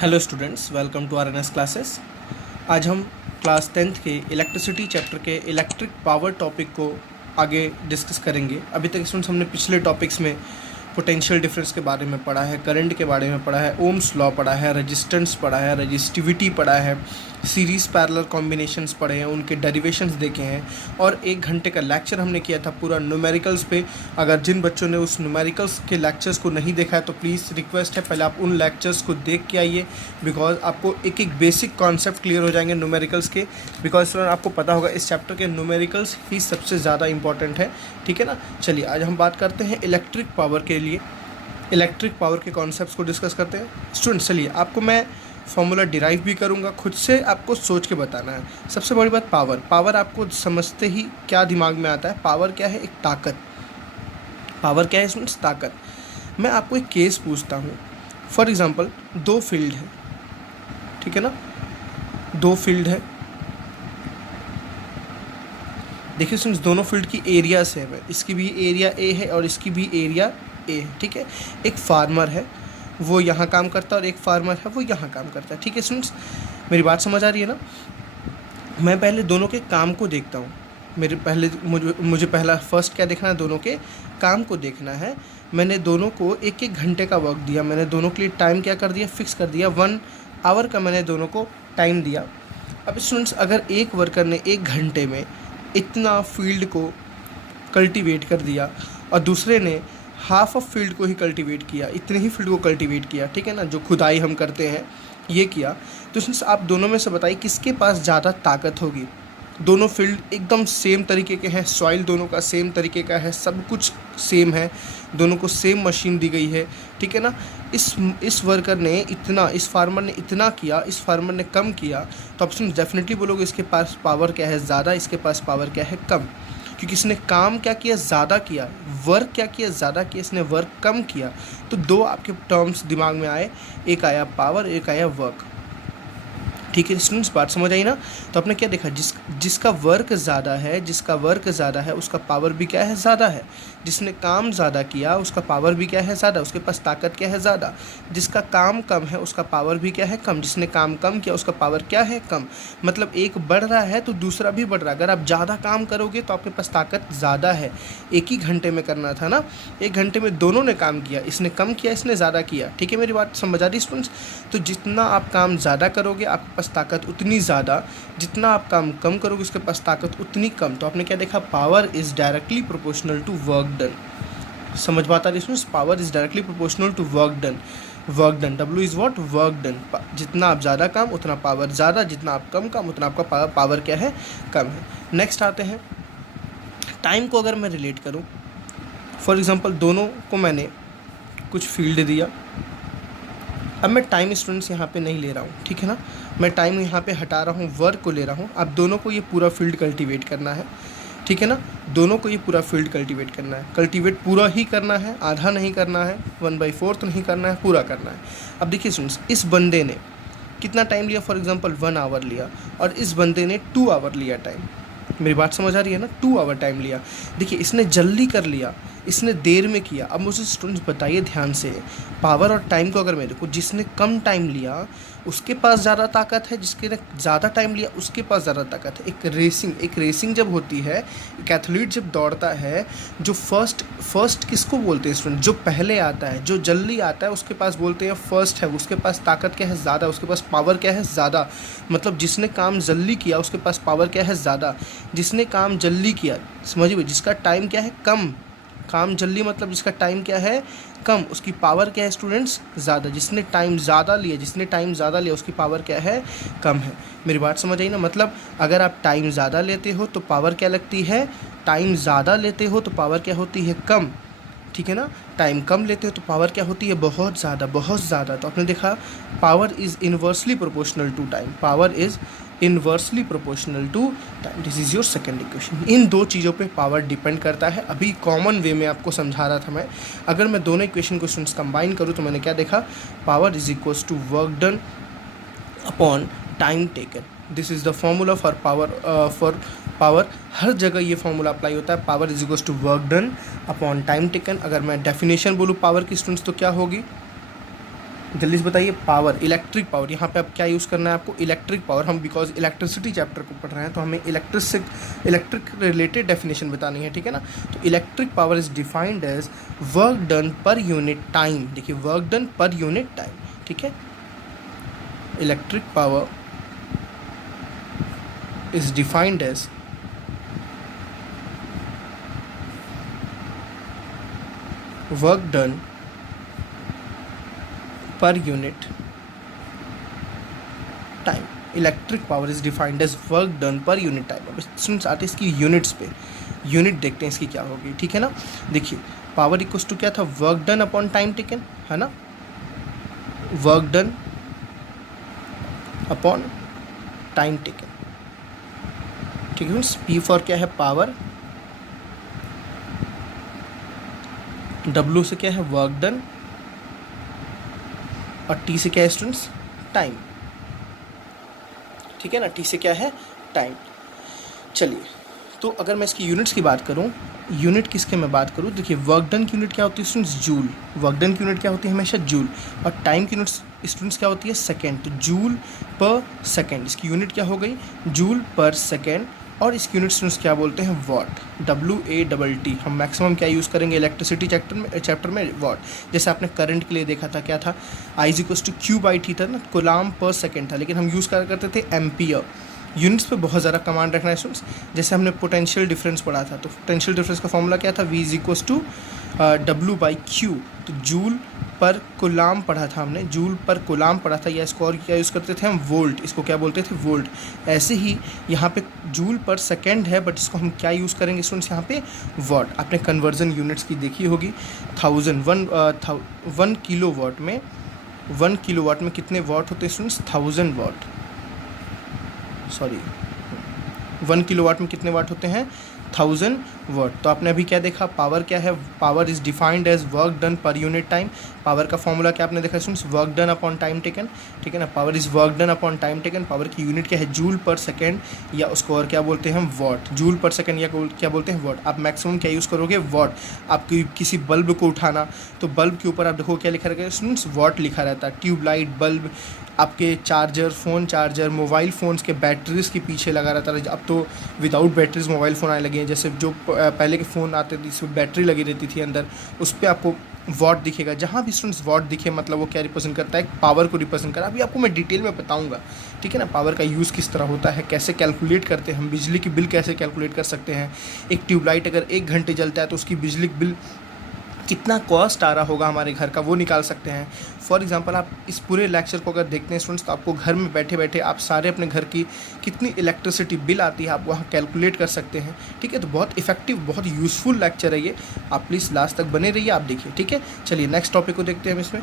Hello students, welcome to RNS classes. आज हम class 10th के इलेक्ट्रिसिटी चैप्टर के इलेक्ट्रिक पावर टॉपिक को आगे डिस्कस करेंगे। अभी तक स्टूडेंट्स हमने पिछले टॉपिक्स में पोटेंशियल डिफरेंस के बारे में पढ़ा है, करंट के बारे में पढ़ा है, ओम्स लॉ पढ़ा है, रेजिस्टेंस पढ़ा है, रेजिस्टिविटी पढ़ा है, सीरीज़ पैरेलल कॉम्बिनेशंस पढ़े हैं, उनके डेरिवेशंस देखे हैं और 1 घंटे का लेक्चर हमने किया था पूरा न्यूमेरिकल्स पे। अगर जिन बच्चों ने उस न्यूमेरिकल्स के लेक्चर्स को नहीं देखा है तो प्लीज़ रिक्वेस्ट है पहले आप उन लेक्चर्स को देख के आइए, बिकॉज आपको एक एक बेसिक कॉन्सेप्ट क्लियर हो जाएंगे न्यूमेरिकल्स के। बिकॉज आपको पता होगा इस चैप्टर के न्यूमेरिकल्स ही सबसे ज़्यादा इंपॉर्टेंट है, ठीक है ना। चलिए आज हम बात करते हैं इलेक्ट्रिक पावर के लिए, इलेक्ट्रिक पावर के कॉन्सेप्ट्स को डिस्कस करते हैं। स्टूडेंट्स चलिए आपको मैं फॉर्मूला डिराइव भी करूंगा, खुद से आपको सोच के बताना है। सबसे बड़ी बात पावर आपको समझते ही क्या दिमाग में आता है? पावर क्या है? एक ताकत। पावर क्या है स्टूडेंट्स? ताकत। मैं आपको एक केस पूछता हूँ, फॉर एग्जांपल 2 फील्ड है, ठीक है ना, 2 फील्ड है। देखिए स्टूडेंट्स दोनों फील्ड की एरिया सेम है, इसकी भी एरिया ए है और इसकी भी एरिया ए है, ठीक है। एक फार्मर है वो यहाँ काम करता है और एक फार्मर है वो यहाँ काम करता है, ठीक है स्टूडेंट्स। मेरी बात समझ आ रही है ना? मैं पहले दोनों के काम को देखता हूँ। मुझे पहला फर्स्ट क्या देखना है? दोनों के काम को देखना है। मैंने दोनों को 1-1 घंटे का वर्क दिया, मैंने दोनों के लिए टाइम क्या कर दिया? फिक्स कर दिया। 1 आवर का मैंने दोनों को टाइम दिया। अब स्टूडेंट्स अगर एक वर्कर ने 1 घंटे में इतना फील्ड को कल्टीवेट कर दिया और दूसरे ने हाफ ऑफ फील्ड को ही कल्टीवेट किया, इतने ही फील्ड को कल्टीवेट किया, ठीक है ना, जो खुदाई हम करते हैं ये किया, तो स्टूडेंट्स आप दोनों में से बताइए किसके पास ज़्यादा ताकत होगी? दोनों फील्ड एकदम सेम तरीके के हैं, सॉइल दोनों का सेम तरीके का है, सब कुछ सेम है, दोनों को सेम मशीन दी गई है, ठीक है ना। इस वर्कर ने इतना, इस फार्मर ने इतना किया, इस फार्मर ने कम किया, तो आप स्टूडेंट्स डेफिनेटली बोलोगे इसके पास पावर क्या है? ज़्यादा। इसके पास पावर क्या है? कम। क्योंकि इसने काम क्या किया? ज़्यादा किया। वर्क क्या किया? ज़्यादा किया। इसने वर्क कम किया। तो 2 आपके टर्म्स दिमाग में आए, एक आया पावर, एक आया वर्क, ठीक है स्टूडेंट्स। बात समझ आई ना? तो आपने क्या देखा? जिसका वर्क ज़्यादा है, जिसका वर्क ज़्यादा है उसका पावर भी क्या है? ज़्यादा है। जिसने काम ज़्यादा किया उसका पावर भी क्या है? ज़्यादा। उसके पास ताकत क्या है? ज़्यादा। जिसका काम कम है उसका पावर भी क्या है? कम। जिसने काम कम किया उसका पावर क्या है? कम। मतलब एक बढ़ रहा है तो दूसरा भी बढ़ रहा है। अगर आप ज़्यादा काम करोगे तो आपके पास ताकत ज़्यादा है। एक ही घंटे में करना था ना, 1 घंटे में दोनों ने काम किया, इसने कम किया, इसने ज़्यादा किया, ठीक है। मेरी बात समझ आ रही स्टूडेंट्स? तो जितना आप काम ज़्यादा करोगे आपके पास ताकत उतनी ज़्यादा, जितना आप काम कम करोगे उसके पास ताकत उतनी कम। तो आपने क्या देखा? Power is directly proportional to work done. समझ बात आ रही है? Power is directly proportional to work done. Work done, W is what? Work done. जितना आप ज़्यादा काम उतना पावर ज़्यादा, जितना आप कम काम उतना आपका पावर क्या है? कम है। नेक्स्ट आते हैं टाइम को। अगर मैं रिलेट करूँ, फॉर एग्जांपल दोनों को मैंने कुछ फील्ड दिया। अब मैं टाइम स्टूडेंट्स यहाँ पे नहीं ले रहा हूँ, ठीक है ना, मैं टाइम यहाँ पे हटा रहा हूँ, वर्क को ले रहा हूँ। अब दोनों को ये पूरा फील्ड कल्टीवेट करना है, ठीक है ना, दोनों को ये पूरा फील्ड कल्टीवेट करना है। कल्टीवेट पूरा ही करना है, आधा नहीं करना है, 1/4 नहीं करना है, पूरा करना है। अब देखिए स्टूडेंट्स इस बंदे ने कितना टाइम लिया? फॉर एग्जांपल 1 आवर लिया और इस बंदे ने 2 आवर लिया टाइम। मेरी बात समझ आ रही है ना? 2 आवर टाइम लिया। देखिए इसने जल्दी कर लिया, इसने देर में किया। अब मुझे स्टूडेंट्स बताइए ध्यान से, पावर और टाइम को अगर मैं देखूँ, जिसने कम टाइम लिया उसके पास ज़्यादा ताकत है, जिसके ने ज़्यादा टाइम लिया उसके पास ज़्यादा ताकत है। एक रेसिंग जब होती है, एक एथलीट जब दौड़ता है, जो फर्स्ट किसको बोलते हैं स्टूडेंट? जो पहले आता है, जो जल्दी आता है उसके पास बोलते हैं फर्स्ट है। उसके पास ताकत क्या है? ज़्यादा। उसके पास पावर क्या है? ज़्यादा। मतलब जिसने काम जल्दी किया उसके पास पावर क्या है? ज़्यादा। जिसने काम जल्दी किया, समझिए, जिसका टाइम क्या है? कम। काम जल्दी मतलब जिसका टाइम क्या है? कम, उसकी पावर क्या है स्टूडेंट्स? ज़्यादा। जिसने टाइम ज़्यादा लिया उसकी पावर क्या है? कम है। मेरी बात समझ आई ना? मतलब अगर आप टाइम ज़्यादा लेते हो तो पावर क्या लगती है? टाइम ज़्यादा लेते हो तो पावर क्या होती है? कम, ठीक है ना। टाइम कम लेते हो तो पावर क्या होती है? बहुत ज़्यादा, बहुत ज़्यादा। तो आपने देखा power is inversely proportional to time. Power is inversely proportional to time. This is your second equation. इन 2 चीज़ों पे पावर डिपेंड करता है। अभी कॉमन वे में आपको समझा रहा था मैं। अगर मैं दोनों इक्वेशन को स्टूडेंट्स कंबाइन करूँ तो मैंने क्या देखा? Power is equals to work done upon time taken. This is the formula for power. हर जगह ये फॉर्मूला अप्लाई होता है। Power is equals to work done upon time taken. अगर मैं डेफिनेशन बोलूँ पावर की स्टूडेंट्स तो क्या होगी? जल्दी से बताइए। पावर, इलेक्ट्रिक पावर, यहाँ पे अब क्या यूज़ करना है आपको, इलेक्ट्रिक पावर। हम बिकॉज इलेक्ट्रिसिटी चैप्टर को पढ़ रहे हैं तो हमें इलेक्ट्रिक रिलेटेड डेफिनेशन बतानी है, ठीक है ना। तो electric power is defined as work done per unit time. देखिए work done per unit time, ठीक है। Electric power is defined as work done per unit time. Electric power is defined as work done per unit time. अब students आते हैं इसकी units पे, unit देखते हैं इसकी क्या होगी, ठीक है ना। देखिए पावर इक्वल्स टू क्या था, work done upon time taken, है ना, work done upon time taken, ठीक है। पी फॉर क्या है, पावर, डब्ल्यू से क्या है, वर्क डन, और टी से क्या है स्टूडेंट्स, टाइम, ठीक है ना। टी से क्या है, टाइम। चलिए तो अगर मैं इसकी यूनिट्स की बात करूं, यूनिट किसके मैं बात करूं, देखिए वर्क डन की यूनिट क्या होती है स्टूडेंट्स, जूल। वर्क डन की यूनिट क्या होती है हमेशा, जूल। और टाइम की यूनिट्स स्टूडेंट्स क्या होती है, सेकेंड। तो जूल पर सेकेंड, इसकी यूनिट क्या हो गई, जूल पर सेकेंड। और इसकी यूनिट स्टूडेंट्स क्या बोलते हैं, वॉट, WATT। हम मैक्सिमम क्या यूज़ करेंगे इलेक्ट्रिसिटी चैप्टर में, वॉट। जैसे आपने करंट के लिए देखा था क्या था, I=Q/T था ना, कूलाम पर सेकेंड था, लेकिन हम यूज़ करा करते थे एम्पियर। यूनिट्स पे बहुत ज़्यादा कमांड रखना है स्टूडेंट्स। जैसे हमने पोटेंशियल डिफरेंस पढ़ा था, तो पोटेंशियल डिफरेंस का फॉर्मूला क्या था, V=W/Q। तो जूल पर कूलाम पढ़ा था हमने, जूल पर कूलाम पढ़ा था, या इसको और क्या यूज़ करते थे हम, वोल्ट। इसको क्या बोलते थे, वोल्ट। ऐसे ही यहाँ पे जूल पर सेकेंड है, बट इसको हम क्या यूज़ करेंगे स्टूडेंट्स यहाँ पे, वॉट। आपने कन्वर्जन यूनिट्स की देखी होगी, 1 किलोवाट में, 1 किलोवाट में कितने वाट होते हैं स्टूडेंट्स, 1000 वाट, सॉरी 1 किलोवाट में कितने वाट होते हैं, 1000 वाट। तो आपने अभी क्या देखा, पावर क्या है, power is defined as work done per unit time. Power का फॉर्मूला क्या आपने देखा students, work done upon time taken, ठीक है ना। Power is work done upon time taken. Power की यूनिट क्या है, जूल पर सेकेंड, या उसको और क्या बोलते हैं हम, वॉट। जूल पर सेकेंड या क्या बोलते हैं, वॉट। आप मैक्सिमम क्या यूज़ करोगे, वॉट। आप किसी बल्ब को उठाना, तो बल्ब के ऊपर आप देखो क्या लिखा रहेगा स्टूडेंट्स, वॉट लिखा रहता है। ट्यूबलाइट, बल्ब, आपके charger, phone charger, mobile phones के बैटरीज़ के पीछे लगा रहता है। अब तो विदाउट बैटरीज मोबाइल फ़ोन आने लगे हैं, जैसे जो पहले के फ़ोन आते थे इसमें बैटरी लगी रहती थी अंदर, उस पर आपको वॉट दिखेगा। जहाँ भी स्टूडेंट्स वॉट दिखे मतलब वो क्या रिप्रेजेंट करता है, पावर को रिप्रेजेंट करा। अभी आपको मैं डिटेल में बताऊंगा, ठीक है ना, पावर का यूज़ किस तरह होता है, कैसे कैलकुलेट करते हैं हम, बिजली की बिल कैसे कैलकुलेट कर सकते हैं। एक ट्यूबलाइट अगर 1 घंटे जलता है तो उसकी बिजली बिल कितना कॉस्ट आ रहा होगा हमारे घर का, वो निकाल सकते हैं। फॉर एग्जांपल आप इस पूरे लेक्चर को अगर देखते हैं स्टूडेंट्स, तो आपको घर में बैठे बैठे आप सारे अपने घर की कितनी इलेक्ट्रिसिटी बिल आती है आप वहाँ कैलकुलेट कर सकते हैं, ठीक है। तो बहुत इफेक्टिव, बहुत यूज़फुल लेक्चर है ये, आप प्लीज़ लास्ट तक बने रहिए, आप देखिए, ठीक है। चलिए नेक्स्ट टॉपिक को देखते हैं हम इसमें।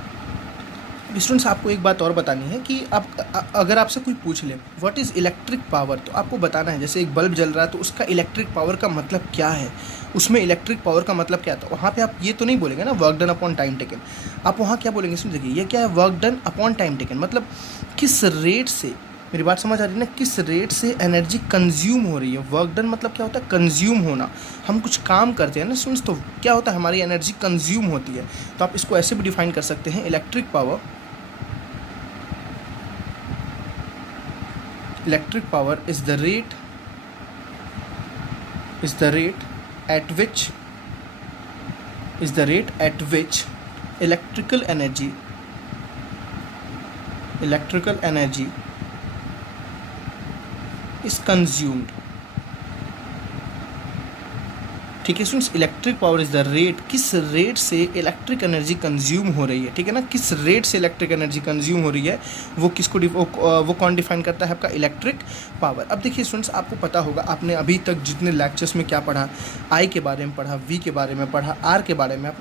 स्टूडेंट्स आपको एक बात और बतानी है कि आप अगर आपसे कोई पूछ ले व्हाट इज़ इलेक्ट्रिक पावर, तो आपको बताना है, जैसे एक बल्ब जल रहा है तो उसका इलेक्ट्रिक पावर का मतलब क्या है, उसमें इलेक्ट्रिक पावर का मतलब क्या था। वहाँ पे आप ये तो नहीं बोलेंगे ना work done upon time taken, आप वहाँ क्या बोलेंगे सुन देखिए, ये क्या है, work done upon time taken, मतलब किस रेट से, मेरी बात समझ आ रही है ना, किस रेट से एनर्जी कंज्यूम हो रही है। वर्क डन मतलब क्या होता है, कंज्यूम होना। हम कुछ काम करते हैं ना स्टूडेंट्स, तो क्या होता है, हमारी एनर्जी कंज्यूम होती है। तो आप इसको ऐसे भी डिफाइन कर सकते हैं, electric power is the rate at which electrical energy is consumed, ठीक है students. Electric power is the rate, किस रेट से इलेक्ट्रिक एनर्जी कंज्यूम हो रही है, ठीक है ना, किस रेट से इलेक्ट्रिक एनर्जी कंज्यूम हो रही है, वो किसको वो कौन डिफाइन करता है, आपका इलेक्ट्रिक पावर। अब देखिए स्टूडेंट्स, आपको पता होगा आपने अभी तक जितने लेक्चर्स में क्या पढ़ा, आई के बारे में पढ़ा, वी के बारे में पढ़ा, आर के बारे में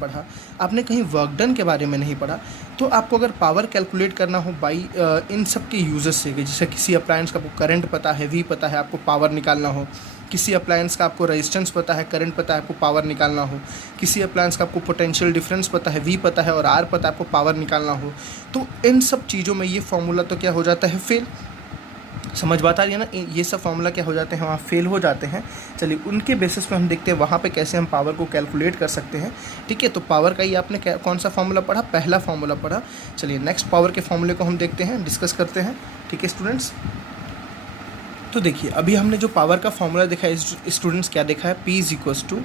पढ़ा, आपने कहीं वर्क डन के बारे में नहीं पढ़ा। तो आपको अगर पावर कैलकुलेट करना हो बाई इन सब के यूजेस से, जैसे किसी अप्लायंस का आपको करंट पता है, वी पता है, आपको पावर निकालना हो, किसी अप्लायंस का आपको रेजिस्टेंस पता है, करंट पता है, आपको पावर निकालना हो, किसी अप्लायंस का आपको पोटेंशियल डिफरेंस पता है, वी पता है और आर पता है, आपको पावर निकालना हो, तो इन सब चीज़ों में ये फॉर्मूला तो क्या हो जाता है, फेल। समझ बात आ रही है ना। ये सब फॉर्मूला क्या हो जाते हैं, वहाँ फेल हो जाते हैं। चलिए उनके बेसिस पे हम देखते हैं वहाँ पे कैसे हम पावर को कैलकुलेट कर सकते हैं। ठीक है, तो पावर का ही आपने कौन सा फार्मूला पढ़ा, पहला फार्मूला पढ़ा। चलिए नेक्स्ट पावर के फॉर्मूले को हम देखते हैं, डिस्कस करते हैं। ठीक है स्टूडेंट्स, तो देखिए अभी हमने जो पावर का फॉर्मूला देखा है स्टूडेंट्स, क्या देखा है, P is equals to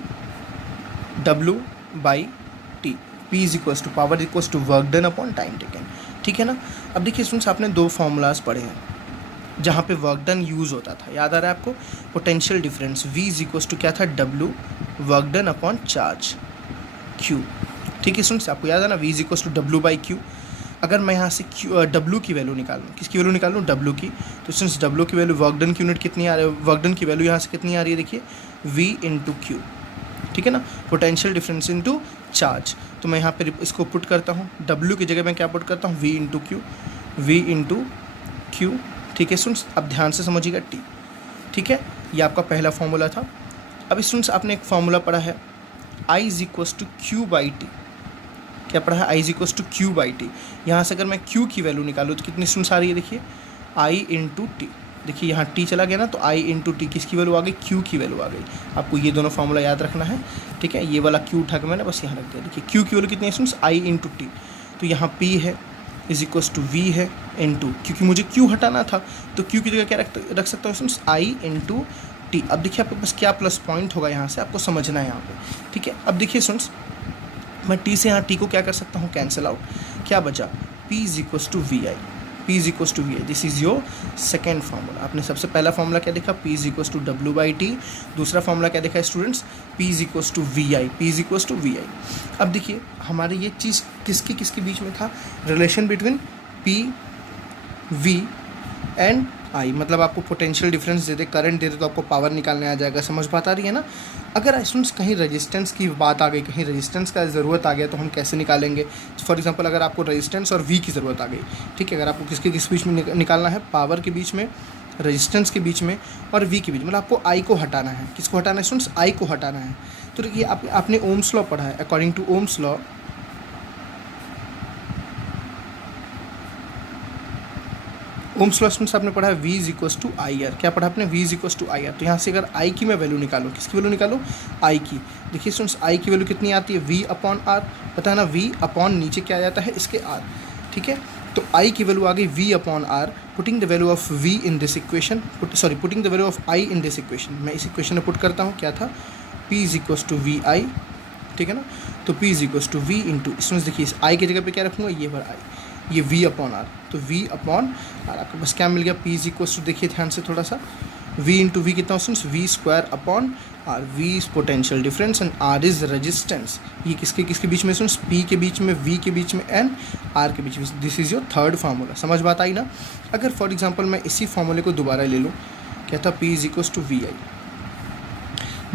W/T। P is equals to power equals to work done upon time taken. ठीक है ना। अब देखिए स्टूडेंट्स, आपने दो फार्मूलाज पढ़े हैं जहाँ पे वर्क डन यूज़ होता था, याद आ रहा है आपको, potential difference V is equals to क्या था, W work done upon charge Q। ठीक है स्टूडेंट्स, आपको याद है ना, V is equals to W/Q। अगर मैं यहाँ से W की वैल्यू निकालूँ, किसकी वैल्यू निकालूँ, W की, तो स्टूडेंट्स W की वैल्यू वर्क डन की यूनिट कितनी आ रही है, वर्क डन की वैल्यू यहाँ से कितनी आ रही है, देखिए V इंटू Q। ठीक है ना, पोटेंशियल डिफरेंस इंटू चार्ज। तो मैं यहाँ पे इसको पुट करता हूँ, W की जगह मैं क्या पुट करता हूँ, V इंटू Q। ठीक है स्टूडेंट्स, अब ध्यान से समझिएगा T। ठीक है, ये आपका पहला फॉर्मूला था। अब स्टूडेंट्स आपने एक फॉर्मूला पढ़ा है I is equals to Q/T। क्या पढ़ा है, I is equals to Q/T। यहाँ से अगर मैं Q की वैल्यू निकालूँ तो कितनी स्टूडेंट्स आ रही है, देखिए I इंटू T। देखिए यहाँ T चला गया ना, तो I इंटू T किसकी वैल्यू आ गई, Q की वैल्यू आ गई। आपको ये दोनों फॉर्मूला याद रखना है। ठीक है, ये वाला Q उठा के मैंने बस यहाँ रख दिया। देखिए Q की वैल्यू कितनी है स्टूडेंट्स, I इंटू T। तो यहाँ P है इज इक्वल्स टू V है इंटू, क्योंकि मुझे Q हटाना था तो Q की जगह क्या रख सकता हूँ स्टूडेंट्स, I इंटू T। अब देखिए आपके पास क्या प्लस पॉइंट होगा, यहाँ से आपको समझना है यहाँ पे। ठीक है, अब देखिए स्टूडेंट्स, मैं T से यहाँ T को क्या कर सकता हूँ, कैंसिल आउट। क्या बचा, P is equals to VI। P is equals to VI, this is your second formula. आपने सबसे पहला फार्मूला क्या देखा, P is equals to W/T। दूसरा फार्मूला क्या देखा students, P is equals to VI। P is equals to VI। अब देखिए हमारे ये चीज़ किसके बीच में था, relation between P, V and I। मतलब आपको पोटेंशियल डिफरेंस दे दे, करंट दे दे, तो आपको पावर निकालने आ जाएगा। समझ बात आ रही है ना। अगर स्टूडेंट्स कहीं रेजिस्टेंस की बात आ गई, कहीं रेजिस्टेंस का ज़रूरत आ गया, तो हम कैसे निकालेंगे। फॉर एग्जांपल अगर आपको रेजिस्टेंस और V की ज़रूरत आ गई, ठीक है, अगर आपको किस बीच में निकालना है, पावर के बीच में, रेजिस्टेंस के बीच में और V के बीच, मतलब आपको I को हटाना है। किसको हटाना है स्टूडेंट्स, I को हटाना है। तो देखिए आपने ओम्स लॉ पढ़ा है, according to Ohm's law Ohm's law students आपने पढ़ा है V is equals to IR। क्या पढ़ा आपने, V is equals to IR। तो यहाँ से अगर I की मैं वैल्यू निकालूँ, किसकी वैल्यू निकालूँ, I की। देखिए स्टूडेंट्स I की वैल्यू कितनी आती है, V अपॉन R। पता है ना, V अपॉन नीचे क्या आ जाता है, इसके R। ठीक है, तो I की वैल्यू आ गई V upon R। Putting the value of V in this equation, putting the value of I in this equation. मैं इस इक्वेशन में पुट करता हूँ, क्या था, P is equals to VI। ठीक है ना, तो P is equals to V into, students देखिए इस I की जगह पे क्या रखूँगा, ये बार I, ये V अपॉन R। तो V अपॉन R आपके पास क्या मिल गया, P इज इक्वल्स टू, देखिए ध्यान से थोड़ा सा, V इंटू V कितना students, V square upon R। V is potential difference and R is resistance. ये किसके बीच में स्टूडेंट्स, P के बीच में, V के बीच में एंड R के बीच में। This is your third formula. समझ बात आई ना। अगर फॉर एग्जाम्पल मैं इसी फार्मूले को दोबारा ले लूँ, क्या था, P is equals to VI।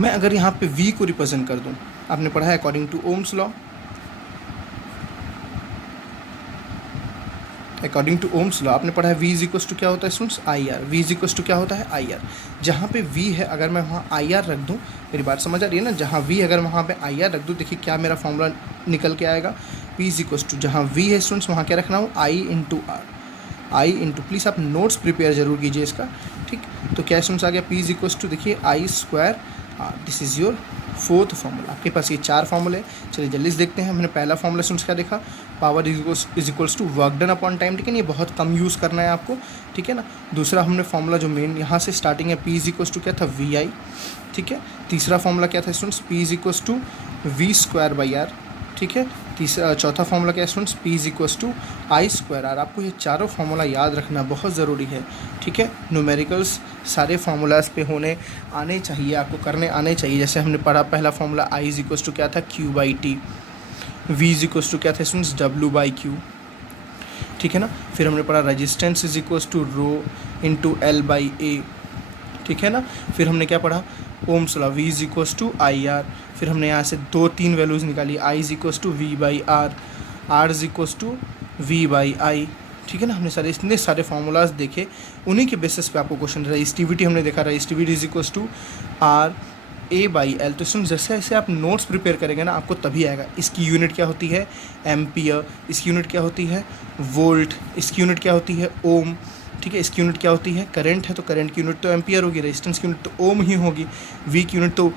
मैं अगर यहाँ पे V को रिप्रेजेंट कर दूँ, आपने पढ़ा है according to Ohm's law, according to Ohm's law आपने पढ़ा है V इज इक्वल्स टू क्या होता है students, IR। V is equals to क्या होता है, IR। जहाँ पे V है अगर मैं वहाँ IR रख दूँ, मेरी बात समझ आ रही है ना, जहाँ V अगर वहाँ पे IR रख दूँ, देखिए क्या मेरा फॉर्मूला निकल के आएगा, P इज इक्वल्स टू, जहाँ V है स्टूडेंट्स वहाँ क्या रखना हो, I into R। I into, please आप नोट्स प्रिपेयर जरूर कीजिए इसका। ठीक, तो क्या स्टूडेंट्स आ गया, P इज इक्वल्स टू, देखिए I square R। This is your fourth formula. आपके पास ये चार फार्मूले। चलिए जल्दी से देखते हैं। हमने पहला फार्मूला स्टूडेंट्स क्या देखा, power is equals to work done upon time. ठीक है, ये बहुत कम यूज़ करना है आपको। ठीक है ना। दूसरा हमने फार्मूला जो मेन यहाँ से स्टार्टिंग है, P इज इक्वल्स टू क्या था, VI। ठीक है, तीसरा फार्मूला क्या था students, P is equals to V square by R। ठीक है, चौथा फार्मूला क्या है students, P is equals to I square R। आपको ये चारों फार्मूला याद रखना बहुत ज़रूरी है। ठीक है, न्यूमेरिकल्स सारे फार्मूलाज पे होने आने चाहिए, आपको करने आने चाहिए। जैसे हमने पढ़ा पहला formula I is equals to क्या था, Q/T। V is equals to क्या था स्टूडेंट्स, W/Q। ठीक है ना। फिर हमने पढ़ा resistance is equals to rho into L/A। ठीक है ना। फिर हमने क्या पढ़ा, ओम्स लॉ, V is equals to IR। फिर हमने यहाँ से 2-3 वैल्यूज़ निकाली, I is equals to V/R, R is equals to V/I। ठीक है ना। हमने इतने सारे फार्मूलाज देखे, उन्हीं के बेसिस पे आपको क्वेश्चन। रजिस्टिविटी हमने देखा, resistivity is equals to RA/L। तो सुन, जैसे जैसे आप नोट्स प्रिपेयर करेंगे ना, आपको तभी आएगा। इसकी यूनिट क्या होती है, एम्पियर। इसकी यूनिट क्या होती है, वोल्ट। इसकी यूनिट क्या होती है, ओम। ठीक है। इसकी यूनिट क्या होती है, करंट है तो करंट की यूनिट तो एम्पियर होगी, रेजिस्टेंस की यूनिट तो ओम ही होगी, वी की यूनिट तो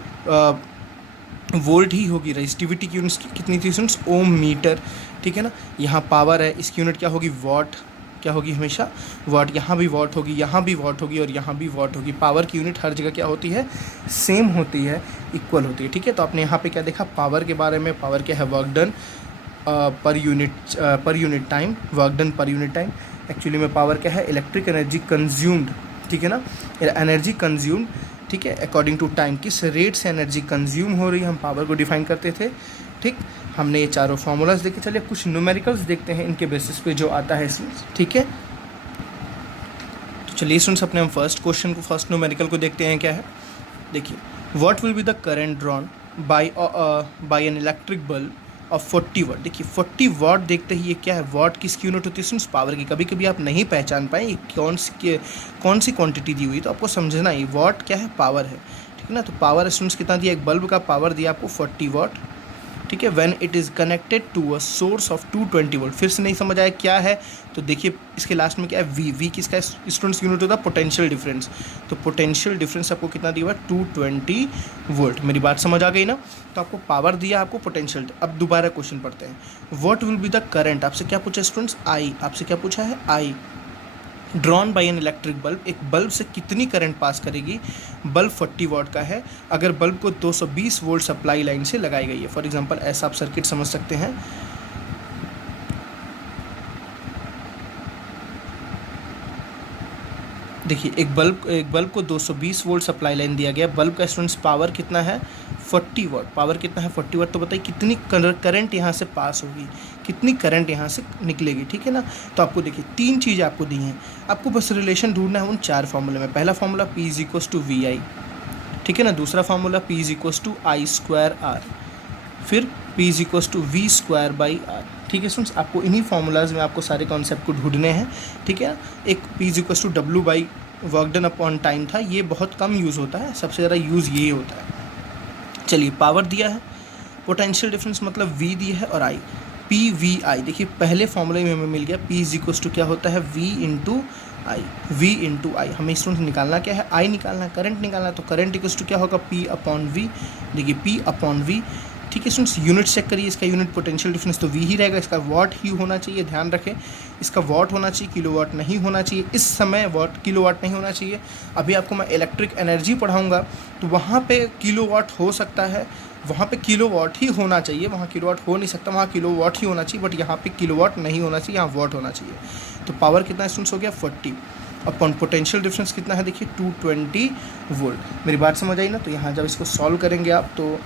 वोल्ट ही होगी, रेजिस्टिविटी की यूनिट कितनी थी स्टूडेंट्स, ओम मीटर, ठीक है ना। यहाँ पावर है, इसकी यूनिट क्या होगी, वॉट, क्या होगी हमेशा वॉट, यहाँ भी वॉट होगी, यहाँ भी वॉट होगी और यहाँ भी वॉट होगी। पावर की यूनिट हर जगह क्या होती है, सेम होती है, इक्वल होती है, ठीक है। तो आपने यहाँ पे क्या देखा पावर के बारे में, पावर क्या है, work done per unit time, work done per unit time. Actually में पावर क्या है, इलेक्ट्रिक एनर्जी कंज्यूम्ड, ठीक है ना, एनर्जी कंज्यूम्ड, ठीक है, अकॉर्डिंग टू टाइम, किस रेट से एनर्जी कंज्यूम हो रही है, हम पावर को डिफाइन करते थे, ठीक। हमने ये चारों फार्मूलाज देखे, चलिए कुछ न्यूमेरिकल्स देखते हैं इनके बेसिस पे जो आता है इसमें, ठीक है। तो चलिए स्टूडेंट्स अपने हम फर्स्ट न्यूमेरिकल को देखते हैं क्या है। देखिए, what will be the current drawn by an electric bulb of 40 वाट। देखिए 40 वाट देखते ही ये क्या है, वाट किसकी यूनिट होती है स्टूडेंट्स, पावर की। कभी कभी आप नहीं पहचान पाए ये कौन सी क्वांटिटी दी हुई, तो आपको समझना ये वाट क्या है, पावर है, ठीक है ना। तो पावर स्टूडेंट्स कितना दिया, एक बल्ब का पावर दिया आपको 40 वाट, ठीक है। When it is connected to a source of 220 volt. फिर से नहीं समझ आया क्या है, तो देखिए इसके लास्ट में क्या है, वी किसका स्टूडेंट्स यूनिट होता है, पोटेंशियल डिफरेंस। तो पोटेंशियल डिफरेंस आपको कितना दिया हुआ है, 220 वोल्ट। मेरी बात समझ आ गई ना। तो आपको पावर दिया, आपको पोटेंशियल। अब दोबारा क्वेश्चन पढ़ते हैं, what will be the current, आपसे क्या पूछा स्टूडेंट्स, आई, आपसे क्या पूछा है, आई drawn by an electric bulb, एक बल्ब से कितनी करंट पास करेगी, बल्ब 40 वाट का है, अगर बल्ब को 220 वोल्ट सप्लाई लाइन से लगाई गई है। फॉर एग्जांपल ऐसा आप सर्किट समझ सकते हैं, देखिए एक बल्ब को 220 वोल्ट सप्लाई लाइन दिया गया, बल्ब का स्टूडेंट्स पावर कितना है, 40 वाट, पावर कितना है 40 वाट। तो बताइए कितनी करंट यहाँ से पास होगी, कितनी करंट यहाँ से निकलेगी, ठीक है ना। तो आपको देखिए 3 चीज़ें आपको दी हैं, आपको बस रिलेशन ढूंढना है उन 4 फार्मूले में। पहला formula P is equals to V I, ठीक है ना। दूसरा formula P is equals to I square R, फिर P is equals to V square by R, ठीक है स्टूडेंट्स। आपको इन्हीं फार्मूलाज में आपको सारे कॉन्सेप्ट को ढूंढने हैं, ठीक है। एक P is equals to W by work done upon time था, ये बहुत कम यूज़ होता है, सबसे ज़्यादा यूज़ ये होता है। चलिए पावर दिया है, पोटेंशियल डिफरेंस मतलब V दिया है और I, पी वी आई। देखिए पहले फॉर्मूले में हमें मिल गया P इज इक्वल्स टू क्या होता है, V इंटू आई। हमें स्टूडेंट निकालना क्या है, I निकालना है, करंट निकालना है। तो करंट इक्वल्स टू क्या होगा, P अपॉन V। देखिए P अपॉन V, ठीक है स्टूडेंट्स। यूनिट चेक करिए, इसका यूनिट पोटेंशियल डिफरेंस तो V ही रहेगा, इसका वाट ही होना चाहिए, ध्यान रखें इसका वाट होना चाहिए, किलोवाट नहीं होना चाहिए। इस समय वाट किलोवाट नहीं होना चाहिए। अभी आपको मैं इलेक्ट्रिक एनर्जी पढ़ाऊंगा तो वहाँ पे किलोवाट हो सकता है, वहाँ पे किलोवाट ही होना चाहिए, वहाँ किलोवाट हो नहीं सकता, वहाँ किलोवाट ही होना चाहिए, बट यहाँ पे किलोवाट नहीं होना चाहिए, यहाँ वाट होना चाहिए। तो पावर कितना स्टूडेंट्स हो गया 40 अपॉन पोटेंशियल डिफरेंस कितना है, देखिए 220 वोल्ट। मेरी बात समझ आई ना। तो यहाँ जब इसको सॉल्व करेंगे आप तो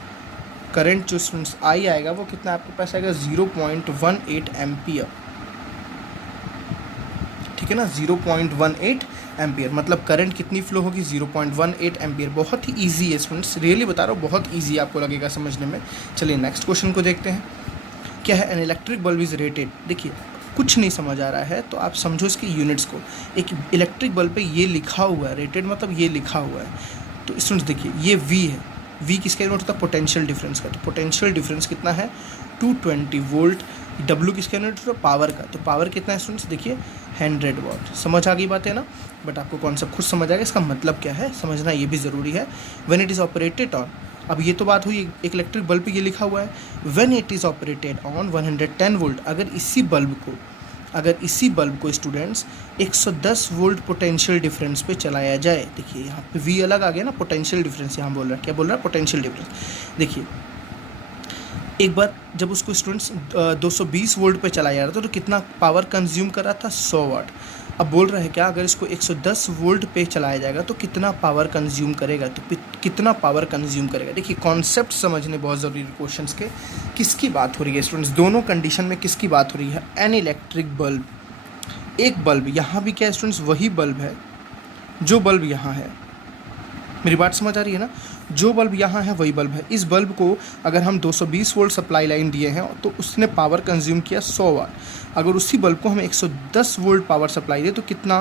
करंट जो स्टूडेंट्स आई आएगा वो कितना आपके पास आएगा, 0.18 एम्पियर, ठीक है ना, 0.18 एम्पियर। मतलब करंट कितनी फ्लो होगी, 0.18 एम्पियर। बहुत ही इजी है स्टूडेंट्स, रियली बता रहा हूँ, बहुत इजी आपको लगेगा समझने में। चलिए नेक्स्ट क्वेश्चन को देखते हैं, क्या है, an electric bulb is rated. देखिए कुछ नहीं समझ आ रहा है तो आप समझो इसकी यूनिट्स को। एक इलेक्ट्रिक बल्ब पे ये लिखा हुआ है, रेटेड मतलब ये लिखा हुआ है। तो स्टूडेंट्स देखिए ये V है, V किसका यूनिट होता है, पोटेंशियल डिफरेंस का। तो पोटेंशियल डिफरेंस कितना है, 220 वोल्ट। W किसका यूनिट होता है, पावर का। तो पावर कितना है स्टूडेंट्स, देखिए 100 वाट। समझ आ गई बात है ना। बट आपको कॉन्सेप्ट खुद समझ आएगा, इसका मतलब क्या है समझना ये भी ज़रूरी है। When it is operated on, अब ये तो बात हुई एक इलेक्ट्रिक बल्ब पे ये लिखा हुआ है, when it is operated on 110 volt. अगर इसी बल्ब को स्टूडेंट्स 110 वोल्ट पोटेंशियल डिफरेंस पे चलाया जाए। देखिए यहाँ पे V अलग आ गया ना, पोटेंशियल डिफरेंस यहाँ बोल रहा है, क्या बोल रहा है, पोटेंशियल डिफरेंस। देखिए एक बार जब उसको स्टूडेंट्स 220 वोल्ट पे चलाया जा रहा था तो कितना पावर कंज्यूम कर रहा था, 100 वाट। अब बोल रहा है क्या, अगर इसको 110 वोल्ट पे चलाया जाएगा तो कितना पावर कंज्यूम करेगा, तो कितना पावर कंज्यूम करेगा। देखिए कॉन्सेप्ट समझने बहुत ज़रूरी है क्वेश्चंस के। किसकी बात हो रही है स्टूडेंट्स, दोनों कंडीशन में किसकी बात हो रही है, एन इलेक्ट्रिक बल्ब। एक बल्ब यहाँ भी क्या है स्टूडेंट्स, वही बल्ब है जो बल्ब यहाँ है। मेरी बात समझ आ रही है ना, जो बल्ब यहाँ है वही बल्ब है। इस बल्ब को अगर हम 220 वोल्ट सप्लाई लाइन दिए हैं तो उसने पावर कंज्यूम किया 100 वाट। अगर उसी बल्ब को हम 110 वोल्ट पावर सप्लाई दें तो कितना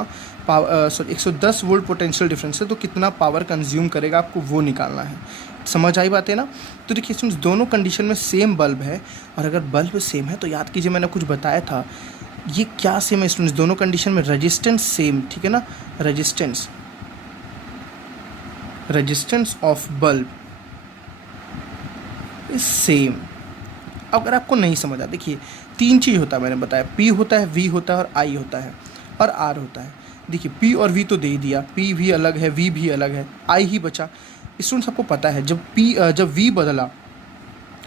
110 वोल्ट पोटेंशियल डिफरेंस है तो कितना पावर कंज्यूम करेगा, आपको वो निकालना है। समझ आई बात है ना। तो देखिए स्टूडेंट्स दोनों कंडीशन में सेम बल्ब है, और अगर बल्ब सेम है तो याद कीजिए मैंने कुछ बताया था, ये क्या सेम है स्टूडेंट्स, दोनों कंडीशन में रेजिस्टेंस सेम, ठीक है ना, resistance of bulb is same. अगर आपको नहीं समझा, देखिए 3 चीज़ होता है, मैंने बताया, P होता है, V होता है और I होता है और R होता है। देखिए P और V तो दे ही दिया, P भी अलग है, V भी अलग है, I ही बचा। स्टूडेंट्स आपको पता है जब V बदला,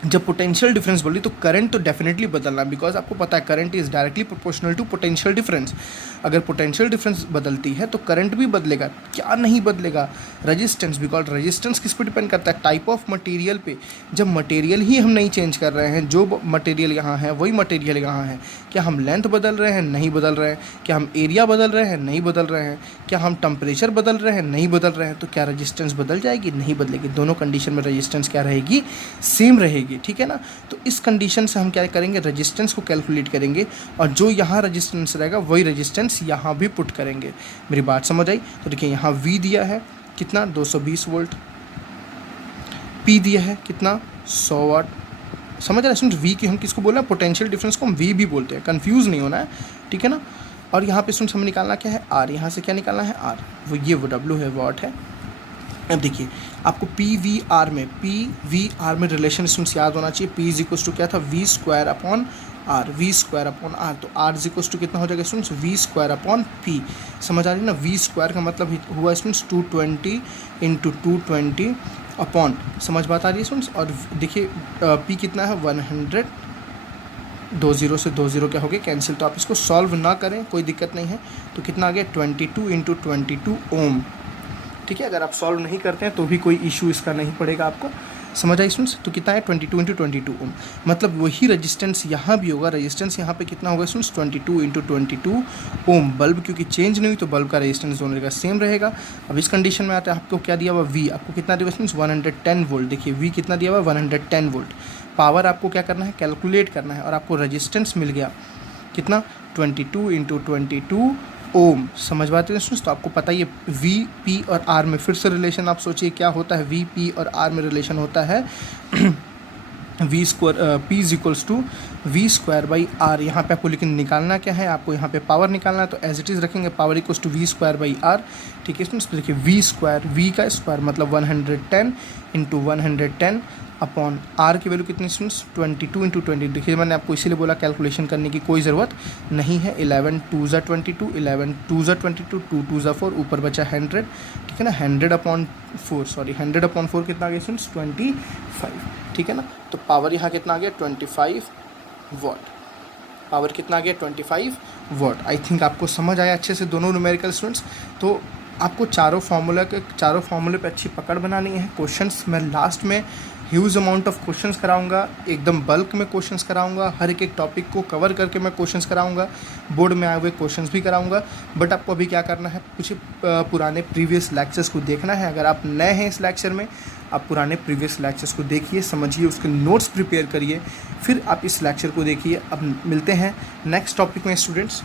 जब पोटेंशियल डिफरेंस बोली तो करंट तो डेफिनेटली बदलना, बिकॉज आपको पता है current is directly proportional to potential difference. अगर पोटेंशियल डिफरेंस बदलती है तो करंट भी बदलेगा। क्या नहीं बदलेगा? रेजिस्टेंस, बिकॉज रेजिस्टेंस किस पे डिपेंड करता है? टाइप ऑफ मटेरियल पे। जब मटेरियल ही हम नहीं चेंज कर रहे हैं, जो मटेरियल यहाँ है वही मटेरियल यहाँ है, क्या हम लेंथ बदल रहे हैं? नहीं बदल रहे हैं। क्या हम एरिया बदल रहे हैं? नहीं बदल रहे हैं। क्या हम टेम्परेचर बदल रहे हैं? नहीं बदल रहे हैं। तो क्या रेजिस्टेंस बदल जाएगी? नहीं बदलेगी। दोनों कंडीशन में रेजिस्टेंस क्या रहेगी? सेम रहेगी, ठीक है ना। तो इस कंडीशन से हम क्या करेंगे? रेजिस्टेंस को कैलकुलेट करेंगे और जो यहाँ रेजिस्टेंस रहेगा वही रेजिस्टेंस यहाँ भी पुट करेंगे। मेरी बात समझ आई? तो देखिए यहाँ V दिया है कितना, 220 वोल्ट, P दिया है कितना, 100 वाट। समझ रहे हैं? V की हम किसको बोल रहे हैं? पोटेंशियल डिफरेंस को हम V भी बोलते हैं, कंफ्यूज नहीं होना है, ठीक है ना। और यहाँ पे सुन हमें निकालना क्या है? R। यहाँ से क्या निकालना है? R। वो ये W है, वॉट है। अब देखिए आपको PVR में रिलेशन स्टूडेंट्स याद होना चाहिए। P इज इक्वल टू क्या था? V square upon R, V square upon R। तो R इज इक्वल टू कितना हो जाएगा students? V square upon P। समझ आ रही है ना? V स्क्वायर का मतलब हुआ स्टूडेंट्स 220 इंटू 220 अपॉन, समझ बात आ रही है स्टूडेंट्स। और देखिए P कितना है? 100। 20 से 20 क्या हो गया? कैंसिल। तो आप इसको सॉल्व ना करें, कोई दिक्कत नहीं है। तो कितना आ गया? 22 इंटू 22 ओम, ठीक है। अगर आप सॉल्व नहीं करते हैं तो भी कोई इशू इसका नहीं पड़ेगा आपको। समझ आई स्टूडेंट्स? तो कितना है? 22 इंटू 22 ओम। मतलब वही रेजिस्टेंस यहाँ भी होगा। रेजिस्टेंस यहाँ पे कितना होगा स्टूडेंट्स? 22 इंटू 22 ओम। बल्ब क्योंकि चेंज नहीं हुई तो बल्ब का रेजिस्टेंस दोनों का सेम रहेगा। अब इस कंडीशन में आते हैं, आपको क्या दिया हुआ? V आपको कितना दिया स्टूडेंट्स? 110 वोल्ट। देखिए V कितना दिया हुआ? 110 वोल्ट। पावर आपको क्या करना है? कैलकुलेट करना है। और आपको रेजिस्टेंस मिल गया कितना? 22 इंटू 22 ओम। समझ पाते हैं स्टूडेंट्स? तो आपको पता ही है V, P और R में फिर से रिलेशन आप सोचिए क्या होता है। V, P और R में रिलेशन होता है V square, P is equals to V square by R। यहाँ पे आपको लेकिन निकालना क्या है? आपको यहाँ पे पावर निकालना है, तो एज इट इज़ रखेंगे power equals to V square by R, ठीक है स्टूडेंट्स। तो देखिए V स्क्वायर, V का स्क्वायर मतलब 110 इंटू 110 अपॉन R की वैल्यू कितनी स्टूडेंट्स? 22 इंटू 20। देखिए मैंने आपको इसीलिए बोला कैलकुलेशन करने की कोई ज़रूरत नहीं है। 11 2 ज़ा 22, 11 2 ज़ा 22, 2 2 ज़ा 4, ऊपर बचा 100, ठीक है ना। 100 अपॉन 4 कितना आ गया स्टूडेंट्स? 25, ठीक है ना। तो पावर यहाँ कितना आ गया? 25 वॉट। पावर कितना आ गया? 25 वॉट। आई थिंक आपको समझ आया अच्छे से दोनों न्यूमेरिकल स्टूडेंट्स। तो आपको चारों फार्मूले पे अच्छी पकड़ बनानी है। क्वेश्चंस मैं लास्ट में ह्यूज अमाउंट ऑफ क्वेश्चंस कराऊंगा, एकदम बल्क में क्वेश्चंस कराऊंगा, हर एक टॉपिक को कवर करके मैं क्वेश्चंस कराऊंगा, बोर्ड में आए हुए क्वेश्चंस भी कराऊंगा। बट आपको अभी क्या करना है? कुछ पुराने प्रीवियस लेक्चर्स को देखना है। अगर आप नए हैं इस लेक्चर में, आप पुराने प्रीवियस लेक्चर्स को देखिए, समझिए, उसके नोट्स प्रिपेयर करिए, फिर आप इस लेक्चर को देखिए। अब मिलते हैं नेक्स्ट टॉपिक में स्टूडेंट्स।